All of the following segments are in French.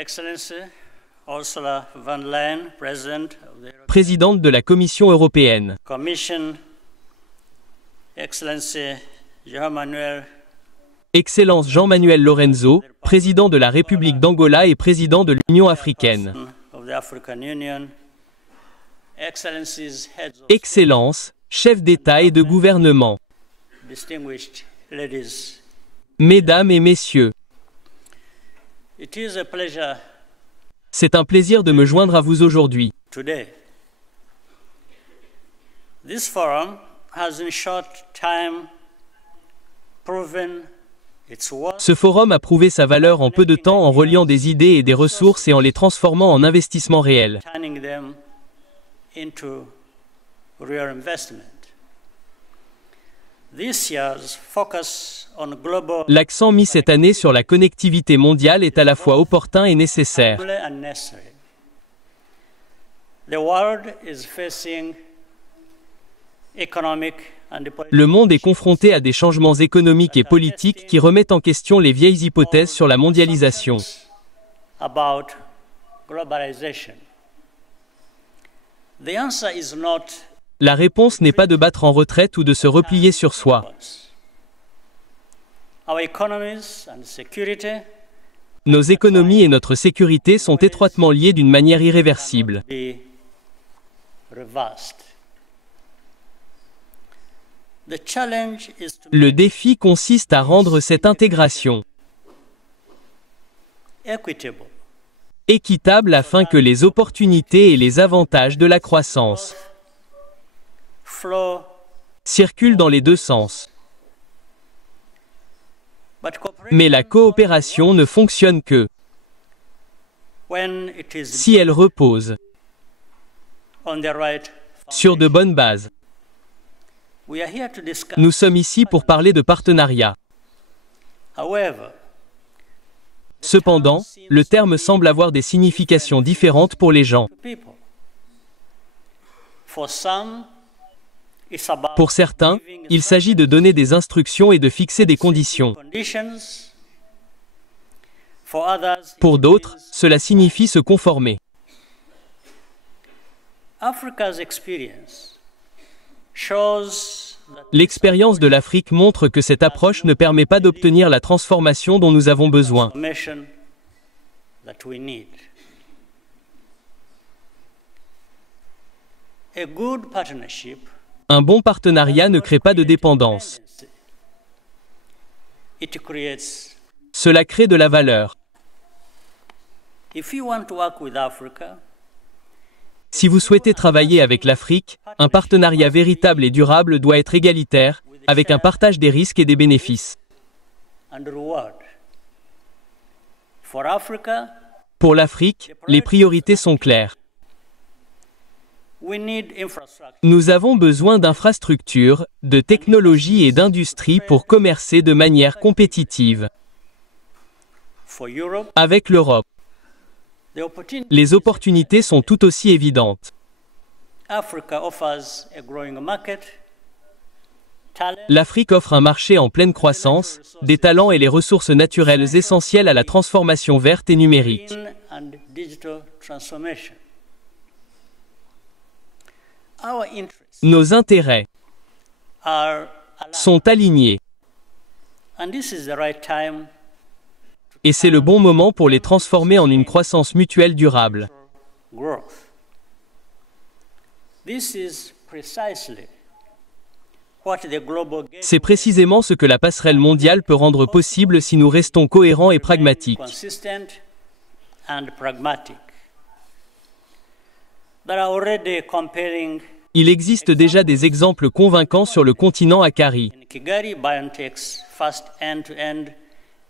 Excellency Ursula von der Leyen, présidente de la Commission européenne. Commission, Excellency Jean-Manuel, Excellence Jean-Manuel Lorenzo, président de la République d'Angola et président de l'Union africaine. of the African Union, Excellencies, heads of Excellences, chefs d'État et de gouvernement. distinguished ladies, Mesdames et messieurs, it is a pleasure c'est un plaisir de me joindre à vous aujourd'hui. today. This forum has in short time proven its worth Ce forum a prouvé sa valeur en peu de temps en reliant des idées et des ressources et en les transformant en investissements réels. turning them into real investment. This year's focus on global L'accent mis cette année sur la connectivité mondiale est à la fois opportun et nécessaire. and necessary. The world is facing economic and political Le monde est confronté à des changements économiques et politiques qui remettent en question les vieilles hypothèses sur la mondialisation. about globalization. The answer is not La réponse n'est pas de battre en retraite ou de se replier sur soi. our economies and security Nos économies et notre sécurité sont étroitement liées d'une manière irréversible. be reversed. The challenge is to Le défi consiste à rendre cette intégration equitable, équitable afin que les opportunités et les avantages de la croissance flow, circulent dans les deux sens. but cooperation Mais la coopération ne fonctionne que when it is si elle repose on the right. sur de bonnes bases. We are here to discuss. Nous sommes ici pour parler de partenariat. However, Cependant, le terme semble avoir des significations différentes pour les gens. people. For some, it's about Pour certains, il s'agit de donner des instructions et de fixer des conditions. conditions. For others, Pour d'autres, cela signifie se conformer. Africa's experience shows that L'expérience de l'Afrique montre que cette approche ne permet pas d'obtenir la transformation dont nous avons besoin. transformation that we need. A good partnership Un bon partenariat ne crée pas de dépendance. it creates. Cela crée de la valeur. If you want to work with Africa, Si vous souhaitez travailler avec l'Afrique, un partenariat véritable et durable doit être égalitaire, avec un partage des risques et des bénéfices. and reward. For Africa, Pour l'Afrique, les priorités sont claires. we need infrastructure Nous avons besoin d'infrastructures, de technologies et d'industries pour commercer de manière compétitive for Europe. avec l'Europe. The opportunity Les opportunités sont tout aussi évidentes. Africa offers a growing market, talent, L'Afrique offre un marché en pleine croissance, des talents et les ressources naturelles essentielles à la transformation verte et numérique. green and digital transformation. Our interests Nos intérêts are aligned, sont alignés, and this is the right time et c'est le bon moment pour les transformer en une croissance mutuelle durable. for growth. This is precisely what the global gateway C'est précisément ce que la passerelle mondiale peut rendre possible si nous restons cohérents et pragmatiques. consistent and pragmatic. There are already compelling Il existe déjà des exemples convaincants sur le continent Akari. in Kigali BioNTech's first end-to-end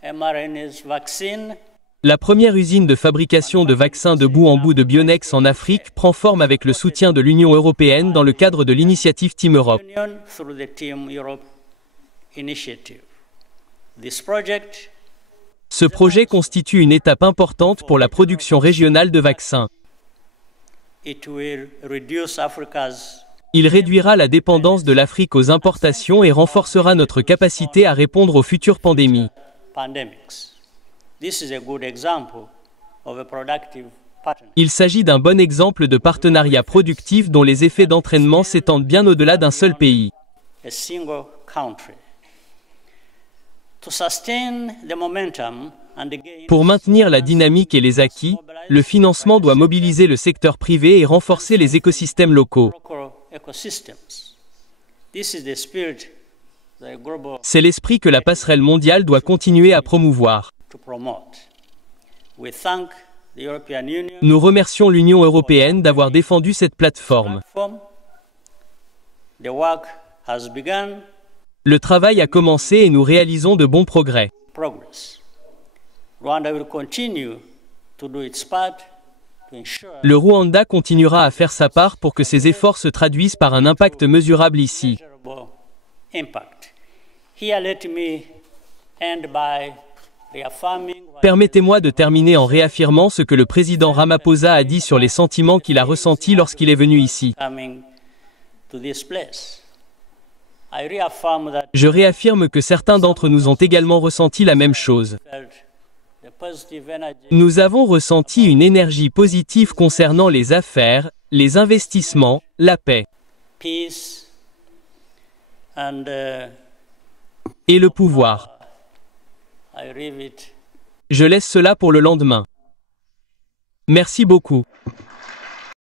mRNA vaccine La première usine de fabrication de vaccins de bout en bout de Bionex en Afrique prend forme avec le soutien de l'Union européenne dans le cadre de l'initiative Team Europe. Union through the Team Europe initiative. This project Ce projet constitue une étape importante pour la production régionale de vaccins. it will reduce Africa's Il réduira la dépendance de l'Afrique aux importations et renforcera notre capacité à répondre aux futures pandémies. pandemics. This is a good example of a productive partner. Il s'agit d'un bon exemple de partenariat productif dont les effets d'entraînement s'étendent bien au-delà d'un seul pays. A single country. To sustain the momentum and the gain, Pour maintenir la dynamique et les acquis, le financement doit mobiliser le secteur privé et renforcer les écosystèmes locaux. local ecosystems. This is the spirit the global C'est l'esprit que la passerelle mondiale doit continuer à promouvoir. to promote. We thank the European Union Nous remercions l'Union européenne d'avoir défendu cette plateforme. platform. The work has begun. Le travail a commencé et nous réalisons de bons progrès. Progress. Rwanda will continue to do its part to ensure Le Rwanda continuera à faire sa part pour que ces efforts se traduisent par un impact mesurable ici. measurable impact. Here, let me end by reaffirming what Permettez-moi de terminer en réaffirmant ce que le président Ramaphosa a dit sur les sentiments qu'il a ressentis lorsqu'il est venu ici. coming to this place. I reaffirm that Je réaffirme que certains d'entre nous ont également ressenti la même chose. felt the positive energy Nous avons ressenti une énergie positive concernant les affaires, les investissements, la paix peace and et le pouvoir. I leave it Je laisse cela pour le lendemain. Merci beaucoup.